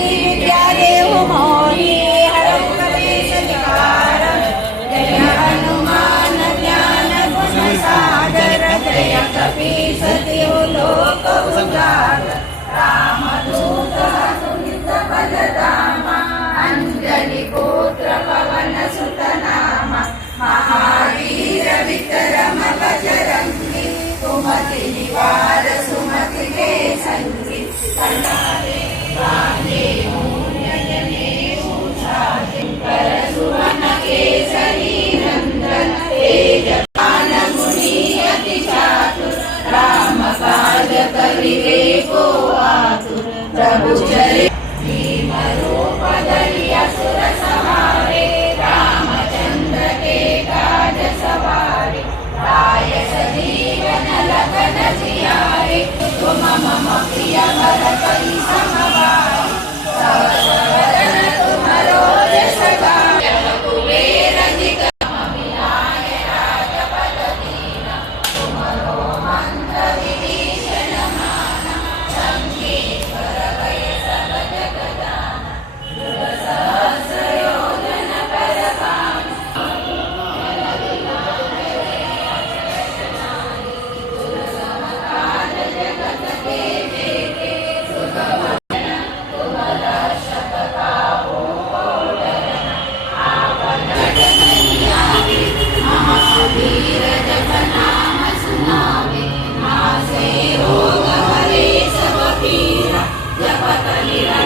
विद्या देहु मोहि हरौ कलेश निवारण जय हनुमान ज्ञान गुण सागर जय कपीस तिहु लोक उजागर रामदूत अतुलित बल धामा अंजनी पुत्र पवन सुत नामा महावीर विक्रम बजरंगी सुमति निवार सुमति के संगी कनारे बांधे मूल्यने उछाले कर सुवन केसरी नंदन तेज कान मुनि अति चातुर राम काज करिवे को आतुर प्रभु चरित भीम रूप धरि असुर संहारे रामचंद्र के काज सवारे राय सजीवन लखन जियारे तुम मम प्रिय भरत समभारे सहस वदन तुम्हरो यश गाय कुबेर निगम विलाय राजपद दीना तुम्हरो मंत्र विभीषण माना संकेश्वर भय सब जग जाना युग सहस्र योजन पर भानु काज जगत के जेते सुगम तुम दर्शक काहू को डरना आपन जगनियावे महावीर जब नाम सुनावे नासे रोग हरे सब पीरा जपत निरंतर